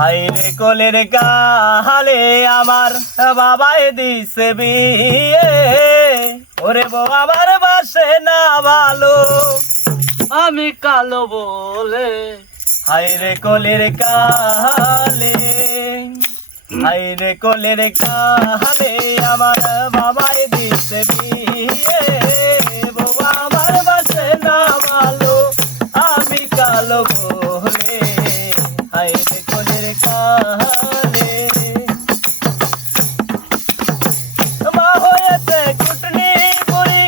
হাইরে কোলের গালে আমার বাবাই দিছে বিয়ে, ওরে বউ আমার বাসে না ভালো, আমি কালো বলে। হাইরে কোলের গালে, হাইরে কোলের গালে আমার বাবাই দিছে বিয়ে, বউ আমার বাসে না ভালো, আমি কালো বলে। হাইরে কোলের গালে মা হয়েছে কুটনি বুড়ি,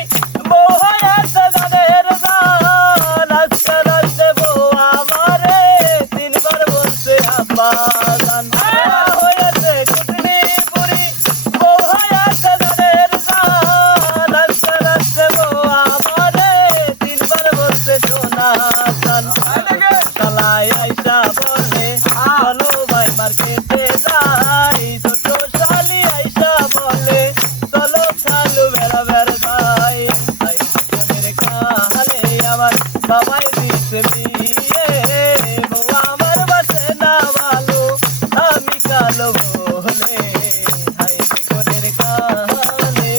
বউ হয়েছে দানের জান, আজকে রাতে বউ আমারে তিনবার বলছে আব্বা জান। মা হয়েছে কুটনি বুড়ি, বউ হয়েছে দানের জান, আজকে রাতে বউ আমারে তিনবার বলছে সোনা জান। শালায় আইসা বলে চলো ভাই মার্কেটে যাই, ছোট শালি আইসা বলে চলো খালু বেড়া বেড়া যাই। হাইরে কালে আমার বাবাই দিছে বিয়ে, বউ আমার বাসে না ভালো, আমি কালো বলে। হাইরে কোলের কালে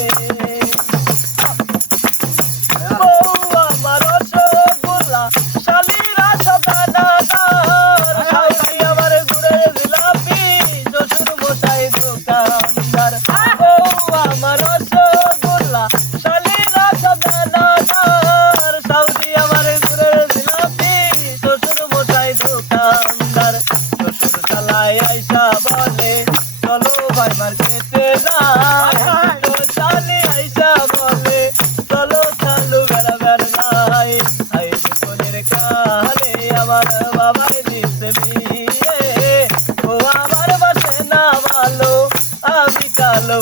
বউ আমার রসগোল্লা, শালিরা সব দানাদার, শালি আমার গুড়ের জিলাপি, শ্বশুর মশাই দোকানদার। বউ আমার রসগোল্লা, শালিরা সব দানাদার, শালি আমার গুড়ের জিলাপি, শ্বশুর মশাই দোকানদার। শ্বশুর শালায় আইসা বলে চলো ভাই মার্কেটে যাই, শালি আইসা বলে চলো চালু বেড়া বেড়া যাই। হাইরে কোলের কালে আমার বাবাই দিছে বিয়ে, ও আমার বাসে না ভালো, আমি কালো